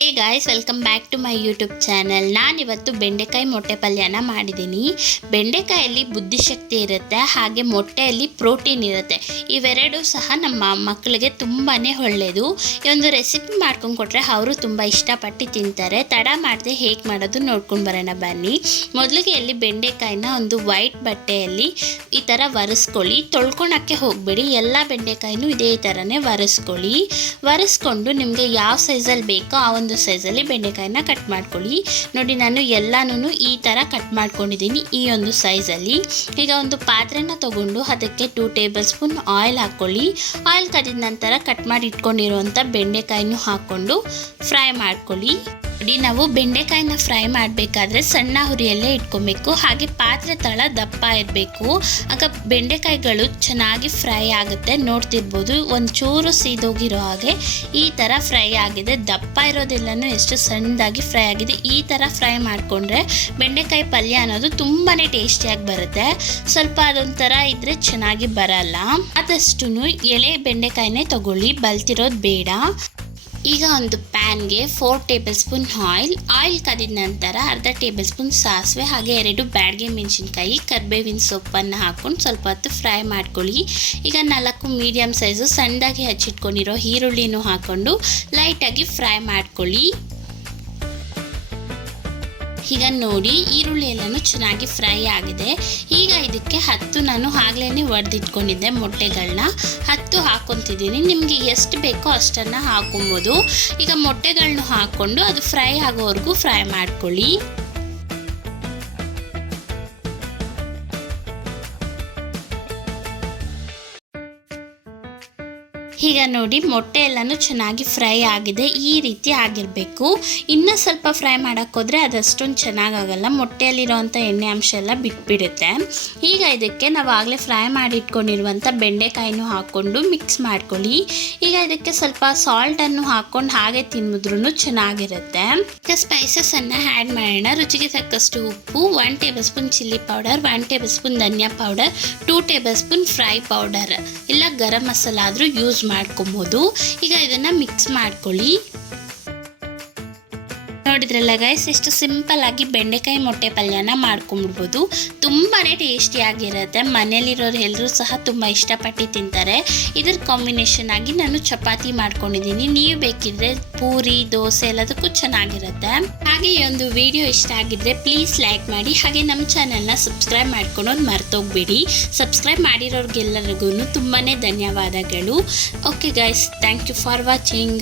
Hey guys, welcome back to my YouTube channel. ನಾನಿವತ್ತು ಬೆಂಡೆಕಾಯಿ ಮೊಟ್ಟೆ ಪಲ್ಯನ ಮಾಡಿದ್ದೀನಿ. ಬೆಂಡೆಕಾಯಲ್ಲಿ ಬುದ್ಧಿಶಕ್ತಿ ಇರುತ್ತೆ, ಹಾಗೆ ಮೊಟ್ಟೆಯಲ್ಲಿ ಪ್ರೋಟೀನ್ ಇರುತ್ತೆ. ಇವೆರಡೂ ಸಹ ನಮ್ಮ ಮಕ್ಕಳಿಗೆ ತುಂಬಾ ಒಳ್ಳೆಯದು. ಈ ಒಂದು ರೆಸಿಪಿ ಮಾಡ್ಕೊಂಡು ಕೊಟ್ಟರೆ ಅವರು ತುಂಬ ಇಷ್ಟಪಟ್ಟು ತಿಂತಾರೆ. ತಡ ಮಾಡದೆ ಹೇಗೆ ಮಾಡೋದು ನೋಡ್ಕೊಂಡು ಬರೋಣ ಬನ್ನಿ. ಮೊದಲಿಗೆ ಇಲ್ಲಿ ಬೆಂಡೆಕಾಯಿನ ಒಂದು ವೈಟ್ ಬಟ್ಟೆಯಲ್ಲಿ ಈ ಥರ ಒರೆಸ್ಕೊಳ್ಳಿ. ತೊಳ್ಕೊಳಕ್ಕೆ ಹೋಗಬೇಡಿ, ಎಲ್ಲ ಬೆಂಡೆಕಾಯಿನೂ ಇದೇ ಥರನೇ ಒರೆಸ್ಕೊಂಡು ನಿಮಗೆ ಯಾವ ಸೈಜಲ್ಲಿ ಬೇಕೋ ಆ ಒಂದು ಸೈಜಲ್ಲಿ ಬೆಂಡೆಕಾಯಿನ ಕಟ್ ಮಾಡ್ಕೊಳ್ಳಿ. ನೋಡಿ, ನಾನು ಎಲ್ಲಾನು ಈ ಥರ ಕಟ್ ಮಾಡ್ಕೊಂಡಿದ್ದೀನಿ ಈ ಒಂದು ಸೈಜಲ್ಲಿ. ಈಗ ಒಂದು ಪಾತ್ರೆನ ತಗೊಂಡು ಅದಕ್ಕೆ 2 ಟೇಬಲ್ ಸ್ಪೂನ್ ಆಯಿಲ್ ಹಾಕ್ಕೊಳ್ಳಿ. ಆಯಿಲ್ ಕಾದಿದ ನಂತರ ಕಟ್ ಮಾಡಿ ಇಟ್ಕೊಂಡಿರುವಂಥ ಬೆಂಡೆಕಾಯಿನೂ ಹಾಕ್ಕೊಂಡು ಫ್ರೈ ಮಾಡ್ಕೊಳ್ಳಿ. ನೋಡಿ, ನಾವು ಬೆಂಡೆಕಾಯಿನ ಫ್ರೈ ಮಾಡಬೇಕಾದ್ರೆ ಸಣ್ಣ ಹುರಿಯಲ್ಲೇ ಇಟ್ಕೊಬೇಕು, ಹಾಗೆ ಪಾತ್ರೆ ತಳ ದಪ್ಪ ಇರಬೇಕು. ಆಗ ಬೆಂಡೆಕಾಯಿಗಳು ಚೆನ್ನಾಗಿ ಫ್ರೈ ಆಗುತ್ತೆ. ನೋಡ್ತಿರ್ಬೋದು, ಒಂಚೂರು ಸೀದೋಗಿರೋ ಹಾಗೆ ಈ ಥರ ಫ್ರೈ ಆಗಿದೆ. ದಪ್ಪ ಇರೋದೆಲ್ಲನೂ ಎಷ್ಟು ಸಣ್ಣದಾಗಿ ಫ್ರೈ ಆಗಿದೆ. ಈ ಥರ ಫ್ರೈ ಮಾಡಿಕೊಂಡ್ರೆ ಬೆಂಡೆಕಾಯಿ ಪಲ್ಯ ಅನ್ನೋದು ತುಂಬಾ ಟೇಸ್ಟಿಯಾಗಿ ಬರುತ್ತೆ. ಸ್ವಲ್ಪ ಅದೊಂಥರ ಇದ್ದರೆ ಚೆನ್ನಾಗಿ ಬರಲ್ಲ. ಆದಷ್ಟು ಎಳೆ ಬೆಂಡೆಕಾಯಿನೇ ತಗೊಳ್ಳಿ, ಬಲ್ತಿರೋದು ಬೇಡ. ಈಗ ಒಂದು ಪ್ಯಾನ್ಗೆ 4 ಟೇಬಲ್ ಸ್ಪೂನ್ ಆಯಿಲ್ ಕಾದಿದ ನಂತರ ಅರ್ಧ ಟೇಬಲ್ ಸ್ಪೂನ್ ಸಾಸಿವೆ, ಹಾಗೆ 2 ಬ್ಯಾಡಗೆ ಮೆಣಸಿನ್ಕಾಯಿ, ಕರಿಬೇವಿನ ಸೊಪ್ಪನ್ನು ಹಾಕ್ಕೊಂಡು ಸ್ವಲ್ಪ ಹೊತ್ತು ಫ್ರೈ ಮಾಡ್ಕೊಳ್ಳಿ. ಈಗ 4 ಮೀಡಿಯಮ್ ಸೈಜು ಸಣ್ಣದಾಗಿ ಹಚ್ಚಿಟ್ಕೊಂಡಿರೋ ಈರುಳ್ಳಿನೂ ಹಾಕ್ಕೊಂಡು ಲೈಟಾಗಿ ಫ್ರೈ ಮಾಡ್ಕೊಳ್ಳಿ. ಈಗ ನೋಡಿ, ಈರುಳ್ಳಿ ಎಲ್ಲನೂ ಚೆನ್ನಾಗಿ ಫ್ರೈ ಆಗಿದೆ. ಈಗ ಇದಕ್ಕೆ 10 ನಾನು ಆಗ್ಲೇ ಒಡೆದಿಟ್ಕೊಂಡಿದ್ದೆ ಮೊಟ್ಟೆಗಳನ್ನ 10 ಹಾಕ್ಕೊತಿದ್ದೀನಿ. ನಿಮಗೆ ಎಷ್ಟು ಬೇಕೋ ಅಷ್ಟನ್ನು ಹಾಕೊಬೋದು. ಈಗ ಮೊಟ್ಟೆಗಳನ್ನ ಹಾಕ್ಕೊಂಡು ಅದು ಫ್ರೈ ಆಗೋವರೆಗೂ ಫ್ರೈ ಮಾಡ್ಕೊಳ್ಳಿ. ಈಗ ನೋಡಿ, ಮೊಟ್ಟೆ ಎಲ್ಲನೂ ಚೆನ್ನಾಗಿ ಫ್ರೈ ಆಗಿದೆ. ಈ ರೀತಿ ಆಗಿರಬೇಕು. ಇನ್ನೂ ಸ್ವಲ್ಪ ಫ್ರೈ ಮಾಡೋಕ್ಕೋದ್ರೆ ಅದಷ್ಟೊಂದು ಚೆನ್ನಾಗಾಗಲ್ಲ, ಮೊಟ್ಟೆಯಲ್ಲಿರೋವಂಥ ಎಣ್ಣೆ ಅಂಶ ಎಲ್ಲ ಬಿಟ್ಬಿಡುತ್ತೆ. ಈಗ ಇದಕ್ಕೆ ನಾವು ಆಗಲೇ ಫ್ರೈ ಮಾಡಿ ಇಟ್ಕೊಂಡಿರುವಂಥ ಬೆಂಡೆಕಾಯಿನೂ ಹಾಕ್ಕೊಂಡು ಮಿಕ್ಸ್ ಮಾಡ್ಕೊಳ್ಳಿ. ಈಗ ಇದಕ್ಕೆ ಸ್ವಲ್ಪ ಸಾಲ್ಟನ್ನು ಹಾಕ್ಕೊಂಡು ಹಾಗೆ ತಿನ್ನಿದ್ರೂ ಚೆನ್ನಾಗಿರುತ್ತೆ. ಈಗ ಸ್ಪೈಸಸನ್ನು ಆ್ಯಡ್ ಮಾಡೋಣ. ರುಚಿಗೆ ತಕ್ಕಷ್ಟು ಉಪ್ಪು, 1 tablespoon chilli powder, 1 tablespoon ಧನಿಯಾ powder, 2 tablespoon fry powder, ಇಲ್ಲ ಗರಂ ಮಸಾಲ ಆದರೂ ಯೂಸ್ ಮಾಡ್ಕೊಬೋದು. ಈಗ ಇದನ್ನ ಮಿಕ್ಸ್ ಮಾಡ್ಕೊಳ್ಳಿ. ನೋಡಿದ್ರಲ್ಲ ಗೈಸ್, ಎಷ್ಟು ಸಿಂಪಲ್ ಆಗಿ ಬೆಂಡೆಕಾಯಿ ಮೊಟ್ಟೆ ಪಲ್ಯನ ಮಾಡ್ಕೊಂಡ್ಬಿಡ್ಬೋದು. ತುಂಬಾ ಟೇಸ್ಟಿಯಾಗಿರುತ್ತೆ. ಮನೇಲಿರೋರು ಎಲ್ಲರೂ ಸಹ ತುಂಬ ಇಷ್ಟಪಟ್ಟು ತಿಂತಾರೆ. ಇದ್ರ ಕಾಂಬಿನೇಷನ್ ಆಗಿ ನಾನು ಚಪಾತಿ ಮಾಡ್ಕೊಂಡಿದ್ದೀನಿ. ನೀವು ಬೇಕಿದ್ರೆ ಪೂರಿ, ದೋಸೆ ಎಲ್ಲದಕ್ಕೂ ಚೆನ್ನಾಗಿರುತ್ತೆ. ಹಾಗೆ ಈ ಒಂದು ವಿಡಿಯೋ ಇಷ್ಟ ಆಗಿದ್ರೆ ಪ್ಲೀಸ್ ಲೈಕ್ ಮಾಡಿ, ಹಾಗೆ ನಮ್ಮ ಚಾನಲ್ನ ಸಬ್ಸ್ಕ್ರೈಬ್ ಮಾಡ್ಕೊಳೋದು ಮರ್ತೋಗ್ಬೇಡಿ. ಸಬ್ಸ್ಕ್ರೈಬ್ ಮಾಡಿರೋರಿಗೆಲ್ಲರಿಗೂ ತುಂಬಾ ಧನ್ಯವಾದಗಳು. Okay guys, thank you for watching.